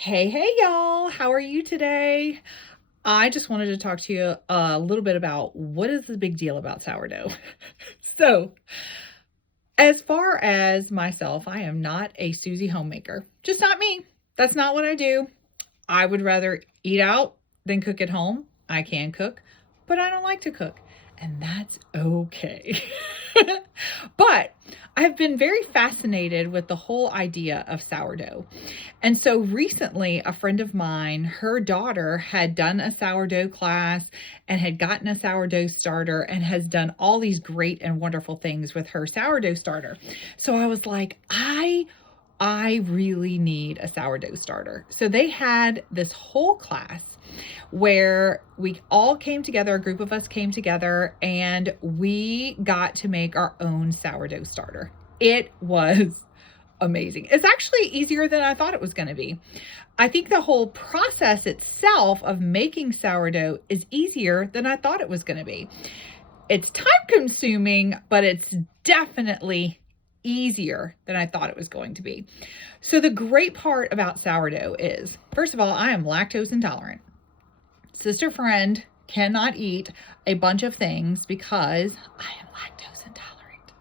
Hey, y'all. How are you today? I just wanted to talk to you a little bit about what is the big deal about sourdough. So, as far as myself, I am not a Susie homemaker. Just not me. That's not what I do. I would rather eat out than cook at home. I can cook, but I don't like to cook, and that's okay. But I've been very fascinated with the whole idea of sourdough. And so recently, a friend of mine, her daughter had done a sourdough class and had gotten a sourdough starter and has done all these great and wonderful things with her sourdough starter. So I was like, I really need a sourdough starter. So they had this whole class where we all came together, a group of us came together, and we got to make our own sourdough starter. It was amazing. It's actually easier than I thought it was going to be. I think the whole process itself of making sourdough is easier than I thought it was going to be. It's time consuming, but it's definitely easier than I thought it was going to be. So the great part about sourdough is, first of all, I am lactose intolerant. Sister friend cannot eat a bunch of things because I am lactose intolerant.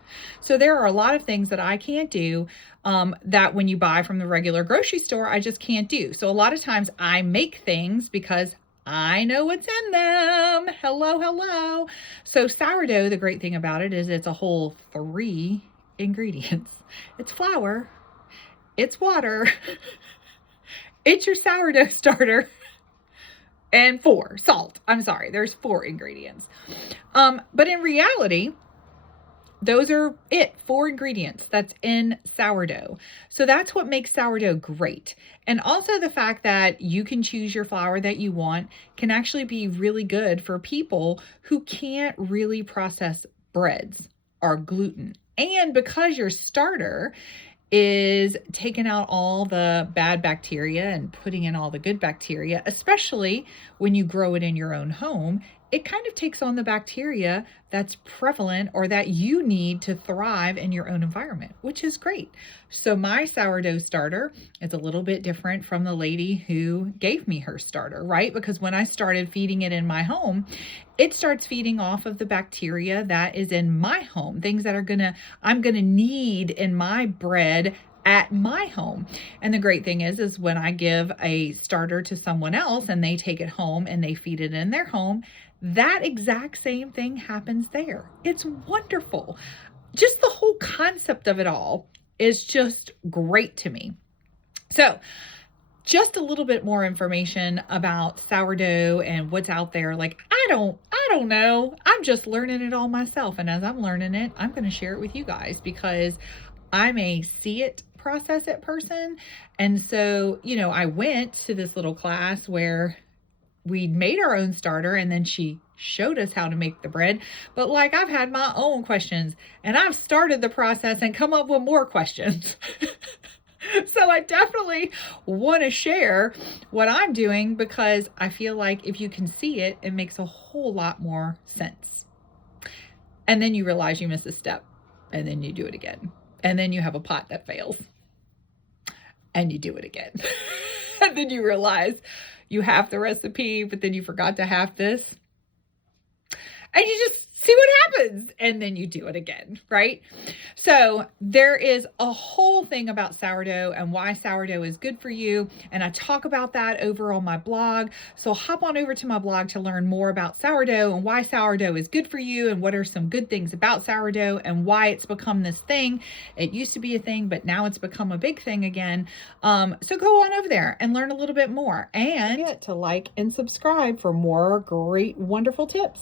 So there are a lot of things that I can't do that when you buy from the regular grocery store, I just can't do. So a lot of times I make things because I know what's in them. Hello. So sourdough, the great thing about it is it's a whole 3 ingredients. It's flour, it's water, it's your sourdough starter, and 4, salt. I'm sorry, there's 4 ingredients. But in reality, those are 4 ingredients that's in sourdough. So that's what makes sourdough great. And also the fact that you can choose your flour that you want can actually be really good for people who can't really process breads or gluten. And because your starter is taking out all the bad bacteria and putting in all the good bacteria, especially when you grow it in your own home, it kind of takes on the bacteria that's prevalent or that you need to thrive in your own environment, which is great. So my sourdough starter is a little bit different from the lady who gave me her starter, right? Because when I started feeding it in my home, it starts feeding off of the bacteria that is in my home, things that I'm gonna need in my bread at my home. And the great thing is when I give a starter to someone else and they take it home and they feed it in their home, that exact same thing happens there. It's wonderful. Just the whole concept of it all is just great to me. So just a little bit more information about sourdough and what's out there. Like, I don't know. I'm just learning it all myself. And as I'm learning it, I'm going to share it with you guys because I'm a see it, process it person. And so, I went to this little class where we made our own starter and then she showed us how to make the bread. But like, I've had my own questions and I've started the process and come up with more questions. So I definitely want to share what I'm doing because I feel like if you can see it, it makes a whole lot more sense. And then you realize you miss a step and then you do it again. And then you have a pot that fails and you do it again. And then you realize you have the recipe, but then you forgot to have this. And you just see what happens. And then you do it again, right? So there is a whole thing about sourdough and why sourdough is good for you. And I talk about that over on my blog. So hop on over to my blog to learn more about sourdough and why sourdough is good for you and what are some good things about sourdough and why it's become this thing. It used to be a thing, but now it's become a big thing again. So go on over there and learn a little bit more and to like and subscribe for more great, wonderful tips.